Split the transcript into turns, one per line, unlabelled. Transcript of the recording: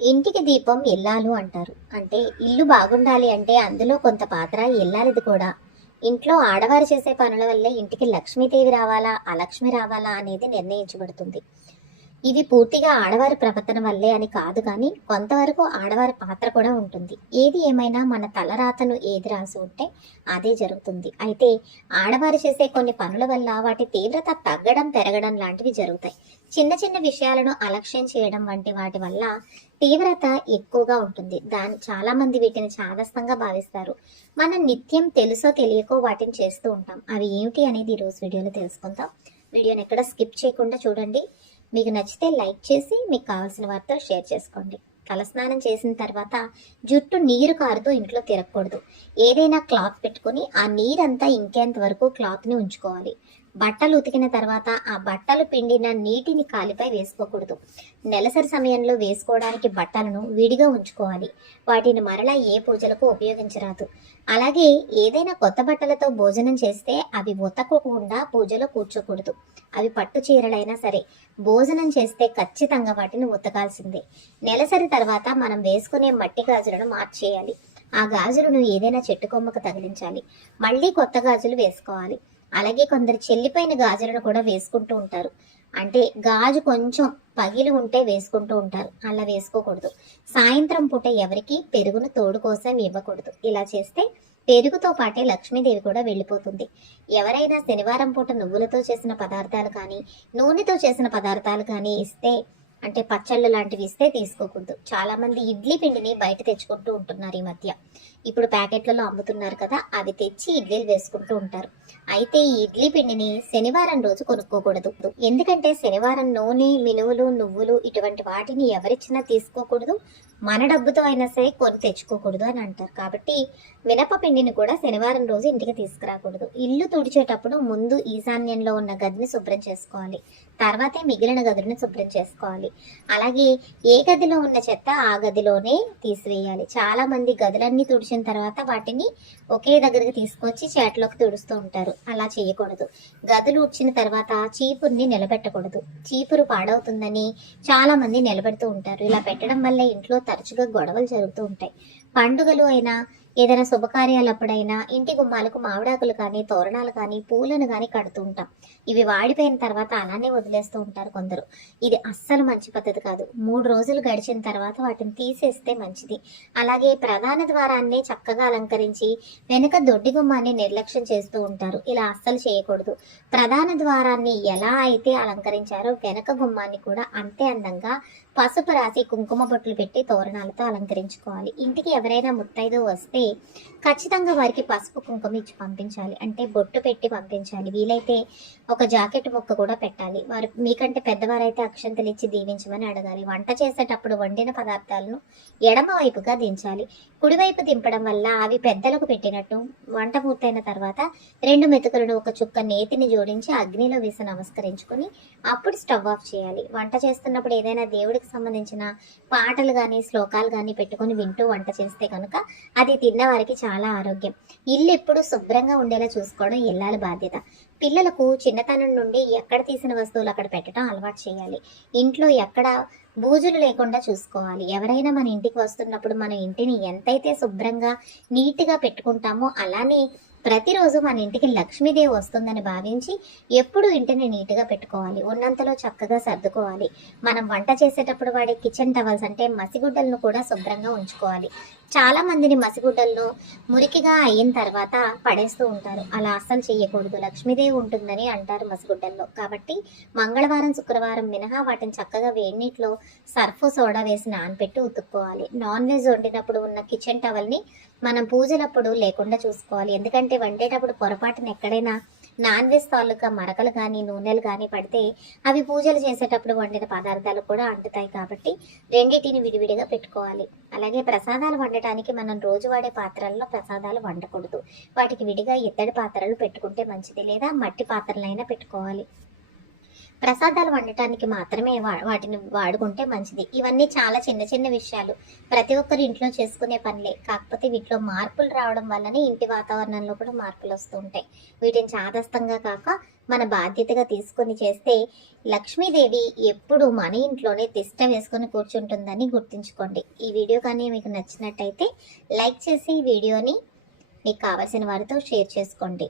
ఇంటికి దీపం ఇల్లాలు అంటారు. అంటే ఇల్లు బాగుండాలి అంటే అందులో కొంత పాత్ర ఇల్లాలిది కూడా. ఇంట్లో ఆడవారు చేసే పనుల వల్లే ఇంటికి లక్ష్మీదేవి రావాలా అలక్ష్మి రావాలా అనేది నిర్ణయించబడుతుంది. ఇది పూర్తిగా ఆడవారి ప్రవర్తన వల్లే అని కాదు కానీ కొంతవరకు ఆడవారి పాత్ర కూడా ఉంటుంది. ఏది ఏమైనా మన తలరాతను ఏది రాసి ఉంటే అదే జరుగుతుంది. అయితే ఆడవారు చేసే కొన్ని పనుల వల్ల వాటి తీవ్రత తగ్గడం పెరగడం లాంటివి జరుగుతాయి. చిన్న చిన్న విషయాలను అలక్ష్యం చేయడం వంటి వాటి వల్ల తీవ్రత ఎక్కువగా ఉంటుంది. దాని చాలా మంది వీటిని చాదస్తంగా భావిస్తారు. మనం నిత్యం తెలుసో తెలియకో వాటిని చేస్తూ ఉంటాం. అవి ఏమిటి అనేది ఈరోజు వీడియోలో తెలుసుకుందాం. వీడియోని ఎక్కడ స్కిప్ చేయకుండా చూడండి. మీకు నచ్చితే లైక్ చేసి మీకు కావాల్సిన వారితో షేర్ చేసుకోండి. తలస్నానం చేసిన తర్వాత జుట్టు నీరు కారుతూ ఇంట్లో తిరగకూడదు. ఏదైనా క్లాత్ పెట్టుకొని ఆ నీరంతా ఇంకేంత వరకు క్లాత్ని ఉంచుకోవాలి. బట్టలు ఉతికిన తర్వాత ఆ బట్టలు పిండిన నీటిని కాలిపై వేసుకోకూడదు. నెలసరి సమయంలో వేసుకోవడానికి బట్టలను విడిగా ఉంచుకోవాలి. వాటిని మరలా ఏ పూజలకు ఉపయోగించరాదు. అలాగే ఏదైనా కొత్త బట్టలతో భోజనం చేస్తే అవి ఉతకకుండా పూజలో కూర్చోకూడదు. అవి పట్టు చీరలైనా సరే భోజనం చేస్తే ఖచ్చితంగా వాటిని ఉతకాల్సిందే. నెలసరి తర్వాత మనం వేసుకునే మట్టి గాజులను మార్చేయాలి. ఆ గాజులను ఏదైనా చెట్టు కొమ్మకు తగిలించాలి. మళ్ళీ కొత్త గాజులు వేసుకోవాలి. అలాగే కొందరు చెల్లిపోయిన గాజులను కూడా వేసుకుంటూ ఉంటారు. అంటే గాజు కొంచెం పగిలి ఉంటే వేసుకుంటూ ఉంటారు. అలా వేసుకోకూడదు. సాయంత్రం పూట ఎవరికి పెరుగును తోడు కోసం ఇవ్వకూడదు. ఇలా చేస్తే పెరుగుతో పాటే లక్ష్మీదేవి కూడా వెళ్ళిపోతుంది. ఎవరైనా శనివారం పూట నువ్వులతో చేసిన పదార్థాలు కానీ నూనెతో చేసిన పదార్థాలు కానీ ఇస్తే అంటే పచ్చళ్ళు లాంటివి ఇస్తే తీసుకోకూడదు. చాలా మంది ఇడ్లీ పిండిని బయట తెచ్చుకుంటూ ఉంటున్నారు ఈ మధ్య. ఇప్పుడు ప్యాకెట్లలో అమ్ముతున్నారు కదా అవి తెచ్చి ఇడ్లీలు వేసుకుంటూ ఉంటారు. అయితే ఈ ఇడ్లీ పిండిని శనివారం రోజు కొనుక్కోకూడదు. ఎందుకంటే శనివారం నూనె మినువులు నువ్వులు ఇటువంటి వాటిని ఎవరిచ్చినా తీసుకోకూడదు. మన డబ్బుతో అయినా సరే కొని తెచ్చుకోకూడదు అని అంటారు. కాబట్టి మినప పిండిని కూడా శనివారం రోజు ఇంటికి తీసుకురాకూడదు. ఇల్లు తుడిచేటప్పుడు ముందు ఈశాన్యంలో ఉన్న గదిని శుభ్రం చేసుకోవాలి. తర్వాతే మిగిలిన గదులను శుభ్రం చేసుకోవాలి. అలాగే ఏ గదిలో ఉన్న చెత్త ఆ గదిలోనే తీసివేయాలి. చాలా మంది గదులన్నీ తుడిచిన తర్వాత వాటిని ఒకే దగ్గరికి తీసుకొచ్చి చేటలోకి తుడుస్తూ ఉంటారు. అలా చేయకూడదు. గదులు ఉడిచిన తర్వాత చీపుర్ని నిలబెట్టకూడదు. చీపురు పాడవుతుందని చాలా మంది నిలబెడుతూ ఉంటారు. ఇలా పెట్టడం వల్ల ఇంట్లో తరచుగా గొడవలు జరుగుతూ ఉంటాయి. పండుగలు అయినా ఏదైనా శుభకార్యాలప్పుడైనా ఇంటి గుమ్మాలకు మామిడాకులు కానీ తోరణాలు కానీ పూలను కానీ కడుతూ ఉంటాం. ఇవి వాడిపోయిన తర్వాత అలానే వదిలేస్తూ ఉంటారు కొందరు. ఇది అస్సలు మంచి పద్ధతి కాదు. మూడు రోజులు గడిచిన తర్వాత వాటిని తీసేస్తే మంచిది. అలాగే ప్రధాన ద్వారాన్ని చక్కగా అలంకరించి వెనుక దొడ్డి గుమ్మాన్ని నిర్లక్ష్యం చేస్తూ ఉంటారు. ఇలా అస్సలు చేయకూడదు. ప్రధాన ద్వారాన్ని ఎలా అయితే అలంకరించారో వెనక గుమ్మాన్ని కూడా అంతే అందంగా పసుపు రాసి కుంకుమ బొట్లు పెట్టి తోరణాలతో అలంకరించుకోవాలి. ఇంటికి ఎవరైనా ముత్తైదు వస్తే ఖచ్చితంగా వారికి పసుపు కుంకుమ ఇచ్చి పంపించాలి. అంటే బొట్టు పెట్టి పంపించాలి. వీలైతే ఒక జాకెట్ ముక్క కూడా పెట్టాలి. వారు మీకంటే పెద్దవారైతే అక్షంతలు ఇచ్చి దీవించమని అడగాలి. వంట చేసేటప్పుడు వండిన పదార్థాలను ఎడమ వైపుగా దించాలి. కుడివైపు దింపడం వల్ల అవి పెద్దలకు పెట్టినట్టు వంట పూర్తయిన తర్వాత రెండు మెతుకులను ఒక చుక్క నేతిని జోడించి అగ్నిలో వేసి నమస్కరించుకుని అప్పుడు స్టవ్ ఆఫ్ చేయాలి. వంట చేస్తున్నప్పుడు ఏదైనా దేవుడికి సంబంధించిన పాటలు కానీ శ్లోకాలు కానీ పెట్టుకొని వింటూ వంట చేస్తే కనుక అది తిన్నవారికి చాలా ఆరోగ్యం. ఇల్లు ఎప్పుడు శుభ్రంగా ఉండేలా చూసుకోవడం ఇల్లాల బాధ్యత. పిల్లలకు చిన్నతనం నుండి ఎక్కడ తీసిన వస్తువులు అక్కడ పెట్టడం అలవాటు చేయాలి. ఇంట్లో ఎక్కడ బూజులు లేకుండా చూసుకోవాలి. ఎవరైనా మన ఇంటికి వస్తున్నప్పుడు మన ఇంటిని ఎంతైతే శుభ్రంగా నీట్గా పెట్టుకుంటామో అలానే ప్రతిరోజు మన ఇంటికి లక్ష్మీదేవి వస్తుందని భావించి ఎప్పుడు ఇంటిని నీట్గా పెట్టుకోవాలి. ఉన్నంతలో చక్కగా సర్దుకోవాలి. మనం వంట చేసేటప్పుడు వాడే కిచెన్ టవల్స్ అంటే మసిగుడ్డలను కూడా శుభ్రంగా ఉంచుకోవాలి. చాలా మందిని మసిగుడ్డలను మురికిగా అయిన తర్వాత పడేస్తూ ఉంటారు. అలా అస్సలు చేయకూడదు లక్ష్మీదేవి ఉంటుందని అంటారు మసిగుడ్డల్లో. కాబట్టి మంగళవారం శుక్రవారం మినహా వాటిని చక్కగా వేడినీటిలో సర్ఫ్ సోడా వేసి నానపెట్టి ఉతుక్కోవాలి. నాన్ వెజ్ వండినప్పుడు ఉన్న కిచెన్ టవల్ని మనం పూజలప్పుడు లేకుండా చూసుకోవాలి. ఎందుకంటే వండేటప్పుడు పొరపాటున ఎక్కడైనా నాన్ వెజ్ తాలూకా మరకలు కానీ నూనెలు కానీ పడితే అవి పూజలు చేసేటప్పుడు వండిన పదార్థాలు కూడా అంటుతాయి కాబట్టి రెండింటిని విడివిడిగా పెట్టుకోవాలి. అలాగే ప్రసాదాలు వండటానికి మనం రోజు వాడే పాత్రల్లో ప్రసాదాలు వండకూడదు. వాటికి విడిగా ఇత్తడి పాత్రలు పెట్టుకుంటే మంచిది లేదా మట్టి పాత్రలైనా పెట్టుకోవాలి. ప్రసాదాలు వండటానికి మాత్రమే వాటిని వాడుకుంటే మంచిది. ఇవన్నీ చాలా చిన్న చిన్న విషయాలు. ప్రతి ఒక్కరు ఇంట్లో చేసుకునే పనులే. కాకపోతే వీటిలో మార్పులు రావడం వల్లనే ఇంటి వాతావరణంలో కూడా మార్పులు వస్తూ ఉంటాయి. వీటిని చాదస్తంగా కాక మన బాధ్యతగా తీసుకొని చేస్తే లక్ష్మీదేవి ఎప్పుడు మన ఇంట్లోనే తిష్ట వేసుకొని కూర్చుంటుందని గుర్తుంచుకోండి. ఈ వీడియో కానీ మీకు నచ్చినట్టయితే లైక్ చేసి వీడియోని మీకు కావలసిన వారితో షేర్ చేసుకోండి.